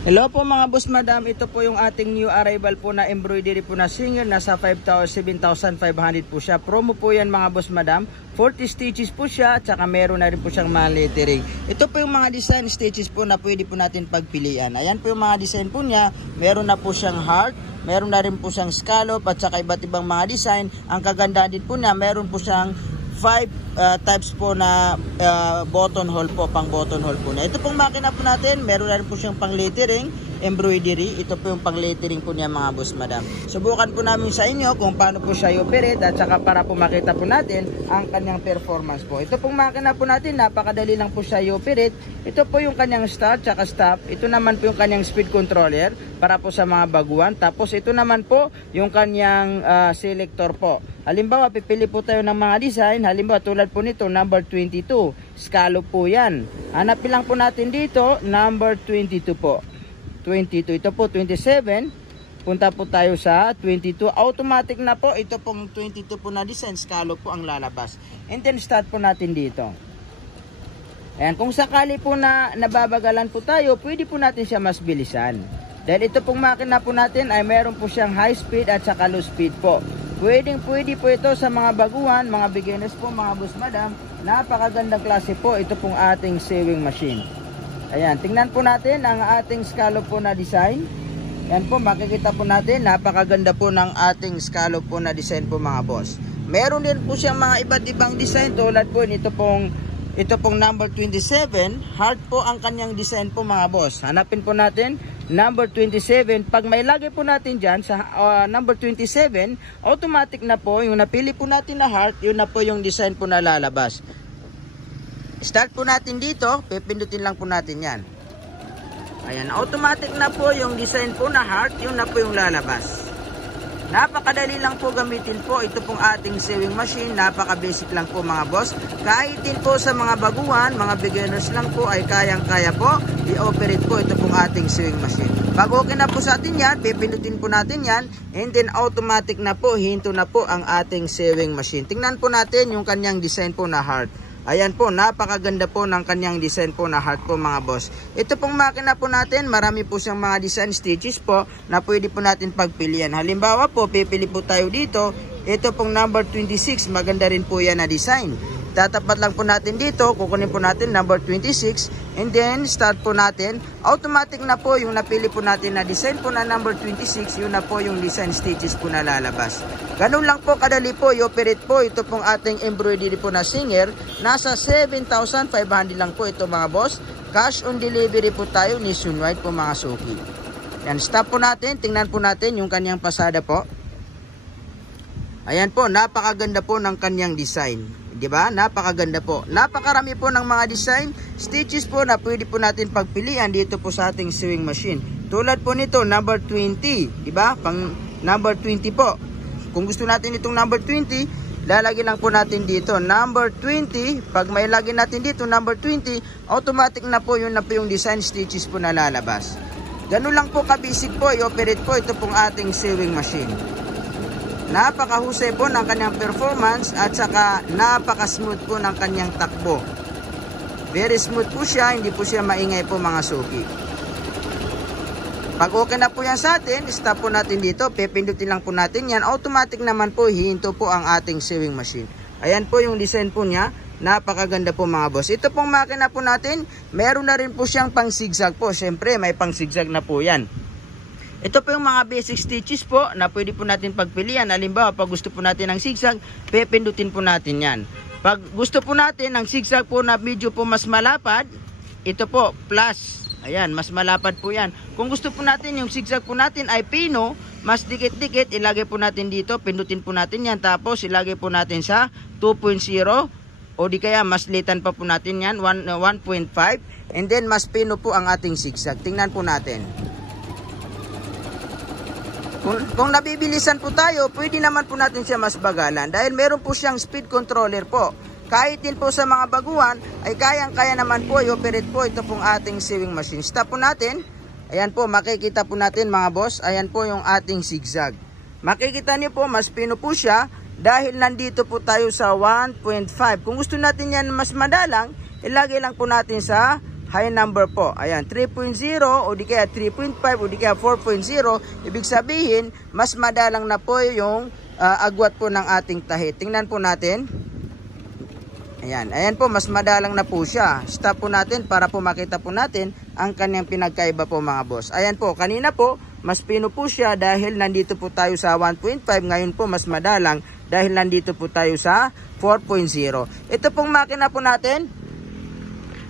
Hello po mga boss madam, ito po yung ating new arrival po na embroidery po na Singer. Nasa 7,500 po siya. Promo po yan mga boss madam, 40 stitches po siya, tsaka meron na rin po siyang mga lettering. Ito po yung mga design stitches po na pwede po natin pagpilian. Ayan po yung mga design po niya, meron na po siyang heart, meron na rin po siyang scallop at saka iba't ibang mga design. Ang kagandahan din po niya, meron po siyang 5 types po na buttonhole po, pang buttonhole po na. Ito pong makina po natin, meron na rin po siyang pang lettering, embroidery. Ito po yung pang lettering po niya mga boss madam. Subukan po namin sa inyo kung paano po siya i-operate at saka para po makita po natin ang kanyang performance po. Ito pong makina po natin, napakadali lang po siya i-operate. Ito po yung kanyang start at stop. Ito naman po yung kanyang speed controller para po sa mga baguhan. Tapos ito naman po yung kanyang selector po. Halimbawa, pipili po tayo ng mga design. Halimbawa, tulad po nito, number 22. Scallop po yan. Hanapin lang po natin dito, number 22 po. 22. Ito po, 27. Punta po tayo sa 22. Automatic na po. Ito pong 22 po na design. Scallop po ang lalabas. And then, start po natin dito. Ayan, kung sakali po na nababagalan po tayo, pwede po natin siya mas bilisan. Dahil ito pong makina po natin ay meron po siyang high speed at saka low speed po. Pwede po ito sa mga baguhan, mga beginners po, mga boss madam. Napakagandang klase po ito pong ating sewing machine. Ayan, tingnan po natin ang ating scallop po na design. Ayan po, makikita po natin, napakaganda po ng ating scallop po na design po mga boss. Meron din po siyang mga iba't ibang design tulad po nito pong number 27. Heart po ang kanyang design po mga boss. Hanapin po natin number 27. Pag may lagay po natin dyan sa number 27, automatic na po yung napili po natin na heart, yun na po yung design po na lalabas. Start po natin dito, pipindutin lang po natin yan. Ayan, automatic na po yung design po na heart, yun na po yung lalabas. Napakadali lang po gamitin po ito pong ating sewing machine. Napaka basic lang po mga boss. Kahit din po sa mga baguhan, mga beginners lang po ay kayang-kaya po i-operate po ito pong ating sewing machine. Pag okay na po sa atin yan, pipindutin po natin yan, and then automatic na po, hinto na po ang ating sewing machine. Tingnan po natin yung kanyang design po na heart. Ayan po, napakaganda po ng kanyang design po na heart po mga boss. Ito pong makina po natin, marami po siyang mga design stitches po na pwede po natin pagpilian. Halimbawa po, pipili po tayo dito. Ito pong number 26, maganda rin po yan na design. Tatapat lang po natin dito, kukunin po natin number 26, and then start po natin. Automatic na po yung napili po natin na design po na number 26, yun na po yung design stitches po na lalabas. Ganun lang po kadali po, i-operate po ito pong ating embroidery po na Singer. Nasa 7,500 lang po ito mga boss. Cash on delivery po tayo nationwide po mga suki. Yan, stop po natin, tingnan po natin yung kanyang pasada po. Ayan po, napakaganda po ng kanyang design. Diba? Napakaganda po. Napakarami po ng mga design, stitches po na pwede po natin pagpilian dito po sa ating sewing machine. Tulad po nito, number 20. Diba? Pang number 20 po. Kung gusto natin itong number 20, lalagyan lang po natin dito, number 20. Pag may lagay natin dito, number 20, automatic na po yun na po yung design stitches po na lalabas. Ganun lang po kabisig po, i-operate po ito pong ating sewing machine. Napakahusay po ng kanyang performance at saka napaka-smooth po ng kanyang takbo. Very smooth po siya, hindi po siya maingay po mga suki. Pag okay na po yan sa atin, stop po natin dito, pipindutin lang po natin yan. Automatic naman po, hihinto po ang ating sewing machine. Ayan po yung design po niya, napakaganda po mga boss. Ito pong makina po natin, meron na rin po siyang pang zigzag po. Siyempre, may pang zigzag na po yan. Ito po yung mga basic stitches po na pwede po natin pagpilian. Halimbawa, pag gusto po natin ng zigzag, pipindutin po natin yan. Pag gusto po natin ng zigzag po na medyo po mas malapad, ito po, plus. Ayan, mas malapad po yan. Kung gusto po natin yung zigzag po natin ay pino, mas dikit-dikit, ilagay po natin dito, pindutin po natin yan. Tapos, ilagay po natin sa 2.0 o di kaya mas litan pa po natin yan, 1.5. And then, mas pino po ang ating zigzag. Tingnan po natin. Kung nabibilisan po tayo, pwede naman po natin siya mas bagalan dahil meron po siyang speed controller po. Kahit din po sa mga baguhan ay kayang-kaya naman po i-operate po ito pong ating sewing machine. Stop po natin. Ayan po, makikita po natin mga boss. Ayan po yung ating zigzag. Makikita niyo po, mas pino po siya dahil nandito po tayo sa 1.5. Kung gusto natin yan mas madalang, ilagay lang po natin sa high number po. Ayan, 3.0 o di kaya 3.5 o di kaya 4.0. Ibig sabihin, mas madalang na po yung agwat po ng ating tahi. Tingnan po natin. Ayan, ayan po, mas madalang na po siya. Stop po natin para po makita po natin ang kanyang pinagkaiba po mga boss. Ayan po, kanina po, mas pino po siya dahil nandito po tayo sa 1.5. Ngayon po, mas madalang dahil nandito po tayo sa 4.0. Ito pong makina po natin,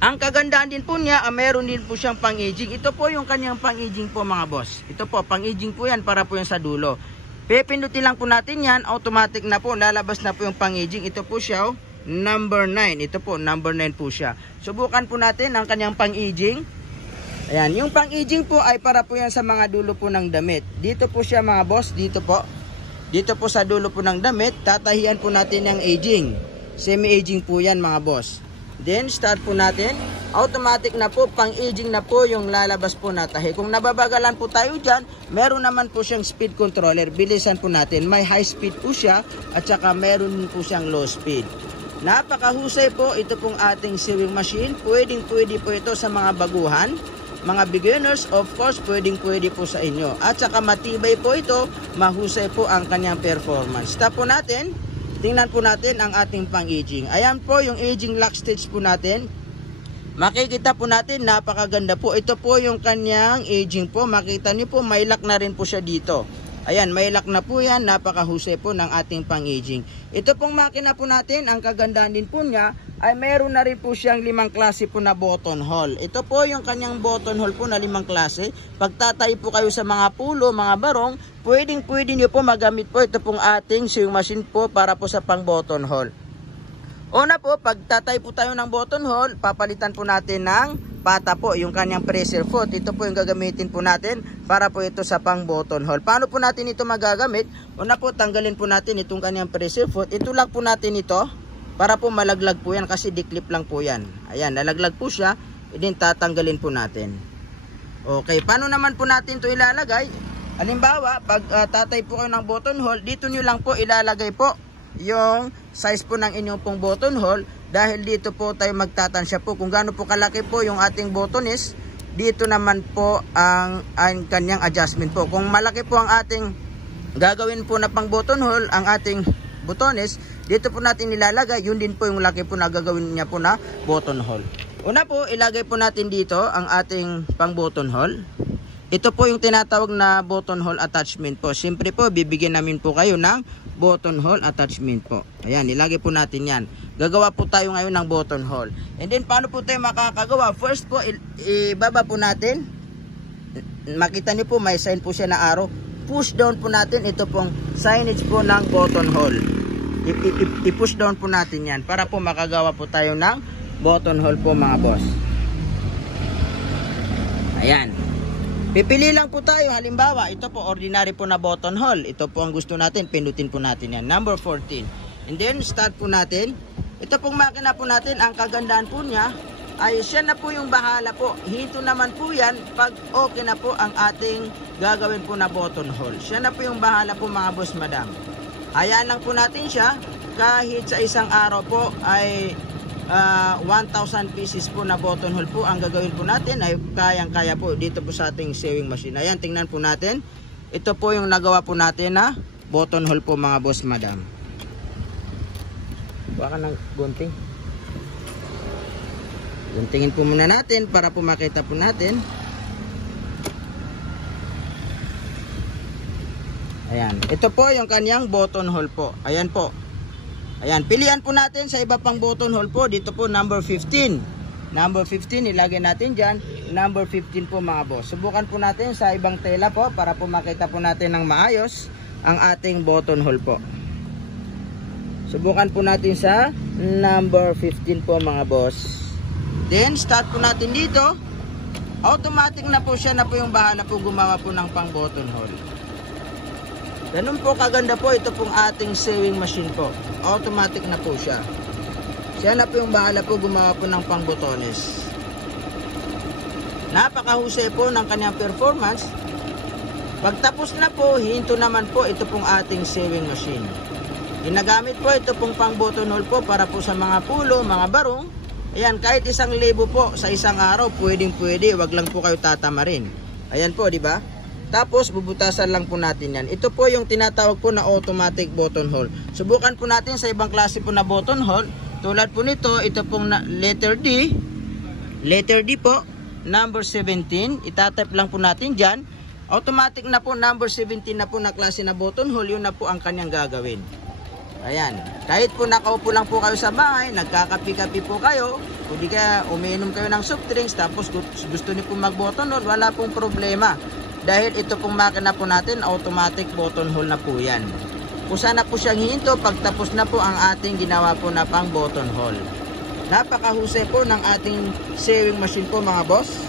ang kagandahan din po niya, meron din po siyang pang-aging. Ito po yung kanyang pang-aging po mga boss. Ito po, pang-aging po yan para po yan sa dulo. Pipindutin lang po natin yan, automatic na po, lalabas na po yung pang-aging. Ito po siya, oh, number 9. Ito po, number 9 po siya. Subukan po natin ang kanyang pang-aging. Ayan, yung pang-aging po ay para po yan sa mga dulo po ng damit. Dito po siya mga boss, dito po. Dito po sa dulo po ng damit, tatahian po natin yung aging. Semi-aging po yan mga boss. Then, start po natin. Automatic na po, pang-aging na po yung lalabas po na tahi. Kung nababagalan po tayo dyan, meron naman po siyang speed controller. Bilisan po natin. May high speed po siya at saka meron po siyang low speed. Napakahusay po ito pong ating sewing machine. Pwede po ito sa mga baguhan, mga beginners, of course, pwede po sa inyo. At saka matibay po ito, mahusay po ang kanyang performance. Stop po natin. Tingnan po natin ang ating pang-aging. Ayan po yung aging lock stage po natin. Makikita po natin, napakaganda po. Ito po yung kanyang aging po. Makita niyo po, may lock na rin po siya dito. Ayan, may lock na po yan. Napakahusay po ng ating pang-aging. Ito pong makina po natin, ang kagandahan din po niya, ay meron na rin po siyang 5 klase po na button hole. Ito po yung kanyang button hole po na 5 klase. Pagtatay po kayo sa mga pulo, mga barong, pwede nyo po magamit po ito pong ating sewing machine po para po sa pang button hole. Una po, pagtatay po tayo ng button hole, papalitan po natin ng pata po, yung kanyang pressure foot. Ito po yung gagamitin po natin para po ito sa pang button hole. Paano po natin ito magagamit? Una po, tanggalin po natin itong kanyang pressure foot. Itulak po natin ito para po malaglag po yan kasi diklip lang po yan. Ayan, nalaglag po siya. E din tatanggalin po natin. Okay, paano naman po natin ito ilalagay? Halimbawa, pag tatay po kayo ng button hole, dito nyo lang po ilalagay po yung size po ng inyong pong button hole. Dahil dito po tayo magtatansya po kung gaano po kalaki po yung ating buttones. Dito naman po ang kanyang adjustment po. Kung malaki po ang ating gagawin po na pang button hole, ang ating buttones, dito po natin nilalagay. Yun din po yung laki po na gagawin niya po na button hole. Una po, ilagay po natin dito ang ating pang button hole. Ito po yung tinatawag na button hole attachment po. Siyempre po, bibigyan namin po kayo ng button hole attachment po. Ayan, ilagay po natin yan. Gagawa po tayo ngayon ng button hole. And then, paano po tayo makakagawa? First po, ibaba po natin. Makita niyo po, may sign po siya na arrow. Push down po natin. Ito pong signage po ng button hole. I-push down po natin yan para po makagawa po tayo ng button hole po mga boss. Ayan. Pipili lang po tayo. Halimbawa, ito po ordinary po na button hole. Ito po ang gusto natin. Pindutin po natin yan. Number 14. And then, start po natin. Ito pong makina po natin, ang kagandahan po niya, ay siya na po yung bahala po. Hito naman po yan pag okay na po ang ating gagawin po na button hole. Siya na po yung bahala po mga boss madam. Hayaan lang po natin siya. Kahit sa isang araw po ay 1,000 pieces po na button hole po ang gagawin po natin ay kayang-kaya po dito po sa ating sewing machine. Ayan, tingnan po natin. Ito po yung nagawa po natin na button hole po mga boss madam. Baka ng gunting. Guntingin po muna natin para po makita po natin. Ayan. Ito po yung kanyang button hole po. Ayan po. Ayan. Pilihan po natin sa iba pang button hole po. Dito po number 15. Number 15 ilagay natin dyan. Number 15 po mga boss. Subukan po natin sa ibang tela po para po makita po natin ng maayos ang ating button hole po. Subukan po natin sa number 15 po mga boss. Then, start po natin dito. Automatic na po siya na po yung bahala po gumawa po ng pang button hole. Ganun po kaganda po ito pong ating sewing machine po. Automatic na po siya. Siya na po yung bahala po gumawa po ng pang botones. Napakahusay po ng kanyang performance. Pagtapos na po, hinto naman po ito pong ating sewing machine. Ginagamit po ito pong pang button hole po para po sa mga pulo, mga barong. Ayan, kahit 1,000 po sa isang araw, pwedeng pwede, wag lang po kayo tatamarin. Ayan po, di ba? Tapos bubutasan lang po natin yan. Ito po yung tinatawag po na automatic button hole. Subukan po natin sa ibang klase po na button hole. Tulad po nito, ito pong letter D. Letter D po, number 17. Itatype lang po natin dyan. Automatic na po, number 17 na po na klase na button hole. Yun na po ang kanyang gagawin. Ayan. Kahit po nakaupo lang po kayo sa bahay, nagkakapi-kapi po kayo, o di kaya umiinom kayo ng soft drinks, tapos gusto niyo po mag-button hole, wala pong problema. Dahil ito pong makina po natin, automatic button hole na po yan. Kusa na po siyang hihinto pagtapos na po ang ating ginawa po na pang button hole. Napakahusay po ng ating sewing machine po mga boss.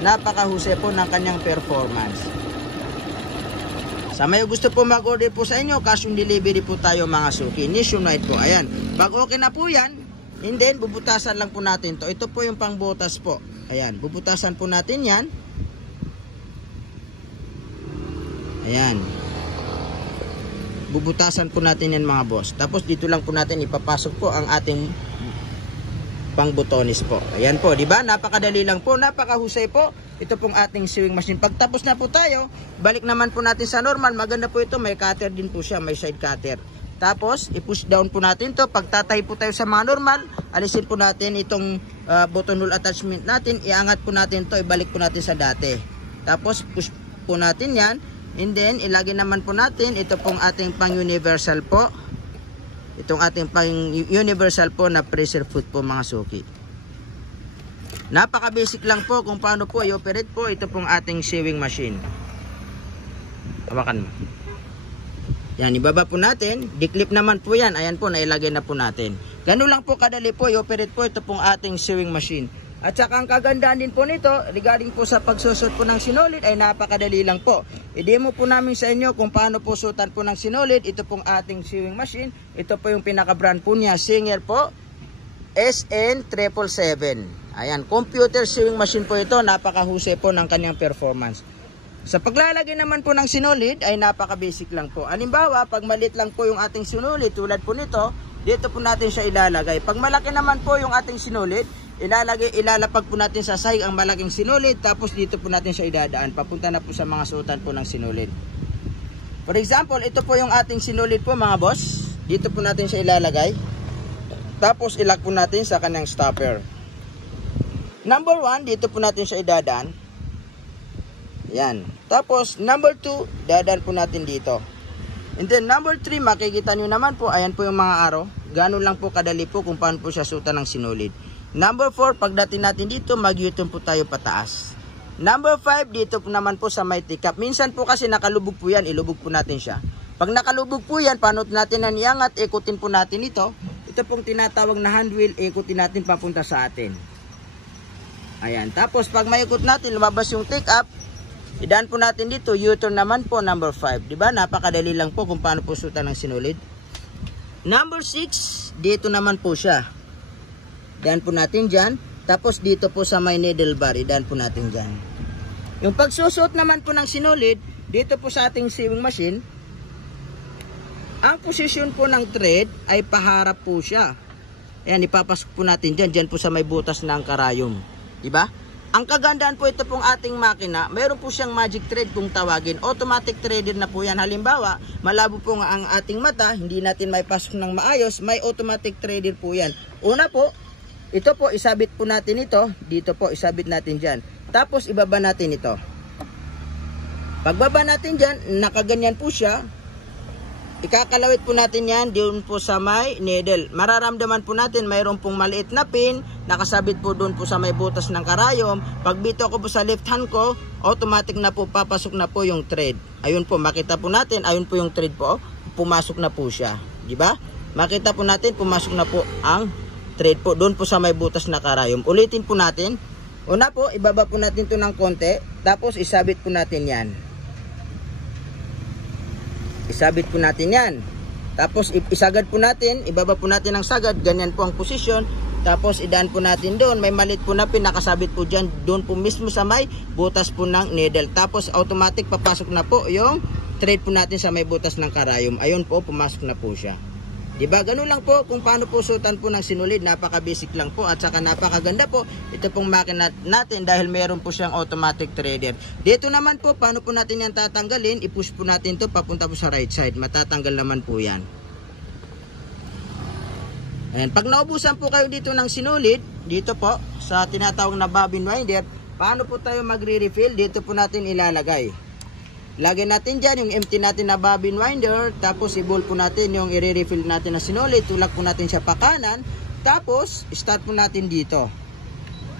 Napakahusay po ng kanyang performance. Sa may gusto po mag-order po sa inyo, cash on delivery po tayo mga suki. Nationwide po. Ayan. Pag okay na po yan, and then bubutasan lang po natin to. Ito po yung pangbutas po. Ayan. Bubutasan po natin yan. Ayan. Bubutasan po natin yan mga boss. Tapos dito lang po natin ipapasok po ang ating pangbutonis po. Ayan po, di ba? Napakadali lang po, napakahusay po. Ito pong ating sewing machine. Pagtapos na po tayo, balik naman po natin sa normal. Maganda po ito, may cutter din po siya, may side cutter. Tapos, i-push down po natin to. Pagtatay po tayo sa mga normal, alisin po natin itong button hole attachment natin. Iangat po natin to, ibalik po natin sa dati. Tapos, push po natin yan. And then, ilagay naman po natin ito pong ating pang universal po. Itong ating pang universal po na pressure foot po mga suki. Napaka basic lang po kung paano po i-operate po ito pong ating sewing machine. Hawakan mo. Yan, ibaba po natin. Diklip naman po yan. Ayan po, nailagay na po natin. Ganun lang po kadali po i-operate po ito pong ating sewing machine. At saka ang kagandahan din po nito, regarding po sa pagsusot po ng sinulid ay napakadali lang po. I-demo po namin sa inyo kung paano po sutan po ng sinulid. Ito pong ating sewing machine. Ito po yung pinaka-brand po niya. Singer po, SN777. Ayan, computer sewing machine po ito. Napakahusay po ng kanyang performance. Sa paglalagay naman po ng sinulid ay napaka-basic lang po. Halimbawa, pag maliit lang po yung ating sinulid, tulad po nito, dito po natin siya ilalagay. Pag malaki naman po yung ating sinulid, ilalapag po natin sa sahig ang malaking sinulid, tapos dito po natin siya idadaan papunta na po sa mga suotan po ng sinulid. For example, ito po yung ating sinulid po mga boss. Dito po natin siya ilalagay, tapos ilock po natin sa kanyang stopper. Number 1, dito po natin siya idadaan. Yan. Tapos number 2, dadaan po natin dito. And then number 3, makikita nyo naman po, ayan po yung mga arrow. Ganun lang po kadali po kung paano po siya suotan ng sinulid. Number 4, pagdating natin dito, mag-U-turn po tayo pataas. Number 5, dito po naman po sa may tikap. Minsan po kasi nakalubog po yan, ilubog po natin siya. Pag nakalubog po yan, paano natin na niyangat, ikutin po natin ito. Ito pong tinatawag na hand wheel, ikutin natin papunta sa atin. Ayan, tapos pag maikot natin, lumabas yung take up, idaan po natin dito, U-turn naman po, number 5. Diba? Napakadali lang po kung paano po suotan ng sinulid. Number 6, dito naman po siya. Idaan po natin dyan. Tapos dito po sa may needle bar, idaan po natin dyan. Yung pagsusot naman po ng sinulid, dito po sa ating sewing machine, ang posisyon po ng thread ay paharap po siya. Ayan, ipapasok po natin dyan. Dyan po sa may butas ng karayom. Diba? Ang kagandahan po ito pong ating makina, mayroon po siyang magic thread kung tawagin. Automatic threader na po yan. Halimbawa, malabo po nga ang ating mata, hindi natin may pasok ng maayos, may automatic threader po yan. Una po, ito po, isabit po natin ito. Dito po, isabit natin dyan. Tapos, ibaba natin ito. Pagbaba natin dyan, nakaganyan po siya. Ikakalawit po natin yan doon po sa may needle. Mararamdaman po natin, mayroon pong maliit na pin. Nakasabit po doon po sa may butas ng karayom. Pag bito ko po sa left hand ko, automatic na po, papasok na po yung thread. Ayun po, makita po natin, ayun po yung thread po. Pumasok na po siya. Diba? Makita po natin, pumasok na po ang thread po doon po sa may butas na karayom. Ulitin po natin. Una po, ibaba po natin to ng konti. Tapos isabit po natin yan. Isabit po natin yan. Tapos isagad po natin. Ibaba po natin ang sagad. Ganyan po ang posisyon. Tapos idaan po natin doon. May malit po na pinakasabit po dyan. Doon po mismo sa may butas po ng needle. Tapos automatic papasok na po yung thread po natin sa may butas ng karayom. Ayun po, pumasok na po siya. Diba? Ganun lang po kung paano po suotan po ng sinulid. Napaka-basic lang po at saka napakaganda po. Ito pong makina natin dahil meron po siyang automatic threader. Dito naman po, paano po natin yan tatanggalin? I-push po natin to papunta po sa right side. Matatanggal naman po yan. Ayan. Pag naubusan po kayo dito ng sinulid, dito po sa tinatawag na bobbin winder, paano po tayo magre-refill? Dito po natin ilalagay. Lagyan natin dyan yung empty natin na bobbin winder, tapos i-ball po natin yung i-refill natin na sinulid, tulak po natin siya pa kanan, tapos start po natin dito.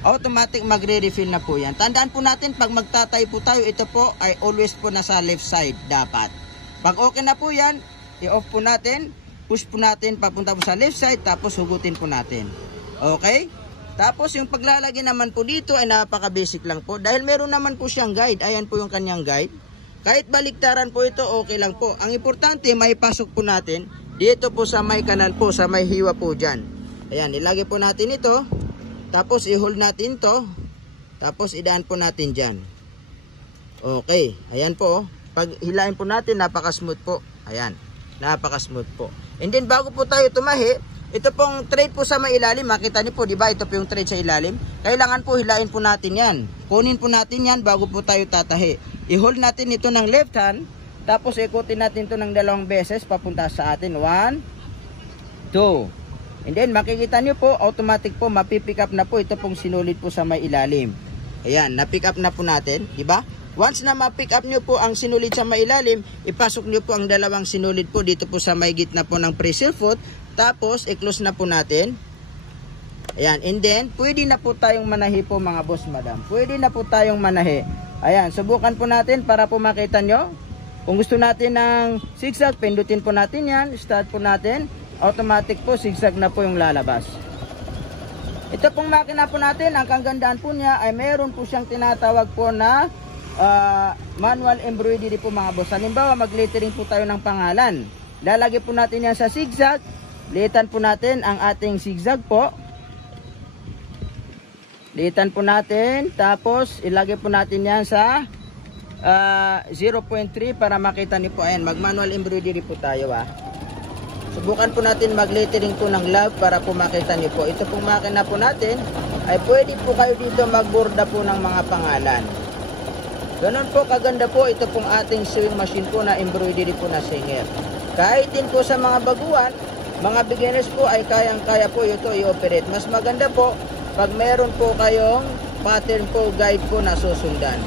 Automatic magre-refill na po yan. Tandaan po natin, pag magtatay po tayo, ito po ay always po nasa left side dapat. Pag okay na po yan, i-off po natin, push po natin papunta po sa left side, tapos hugutin po natin. Okay? Tapos yung paglalagay naman po dito ay napaka-basic lang po. Dahil meron naman po siyang guide, ayan po yung kanyang guide. Kahit baliktaran po ito, okay lang po. Ang importante, may pasok po natin dito po sa may kanal po, sa may hiwa po dyan. Ayan, ilagay po natin ito. Tapos i-hold natin to. Tapos idaan po natin dyan. Okay, ayan po. Pag hilain po natin, napaka-smooth po. Ayan, napaka-smooth po. And then bago po tayo tumahi, ito pong thread po sa may ilalim, makita niyo po, di ba? Ito po yung thread sa ilalim. Kailangan po hilain po natin yan. Kunin po natin yan bago po tayo tatahi. I-hold natin ito ng left hand, tapos ikutin natin ito ng 2 beses papunta sa atin. 1, 2. And then makikita niyo po, automatic po, mapipick up na po ito pong sinulid po sa may ilalim. Ayan, na-pick up na po natin, di ba? Once na ma-pick up nyo po ang sinulid sa may ilalim, ipasok nyo po ang 2 sinulid po dito po sa may gitna po ng pressure foot. Tapos, i-close na po natin. Ayan, and then, pwede na po tayong manahi po mga boss madam. Pwede na po tayong manahi. Ayan, subukan po natin para po makita nyo. Kung gusto natin ng zigzag, pindutin po natin yan. Start po natin. Automatic po, zigzag na po yung lalabas. Ito pong makina po natin, ang kagandaan po niya ay meron po siyang tinatawag po na manual embroidery po mga boss. Halimbawa, mag-lettering po tayo ng pangalan. Lalagay po natin yan sa zigzag. Litan po natin ang ating zigzag po. Litan po natin. Tapos ilagay po natin yan sa 0.3 para makita niyo po. Ayan, mag-manual embroidery po tayo Subukan po natin mag-lettering po ng love para po makita niyo po. Ito pong makina po natin ay pwede po kayo dito magborda po ng mga pangalan. Ganun po kaganda po ito pong ating sewing machine po na embroidery po na Singer. Kahit din po sa mga baguhan, mga beginners po ay kayang-kaya po ito i-operate. Mas maganda po pag meron po kayong pattern po, guide po na susundan.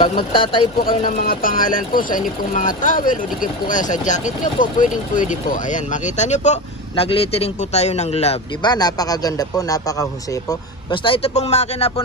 Pag magtatay po kayo ng mga pangalan po sa inyo pong mga towel o dikit po kaya sa jacket nyo po, pwede po. Ayan, makita nyo po, nag-lettering po tayo ng love. Diba? Napakaganda po, napakahusay po. Basta ito pong makina po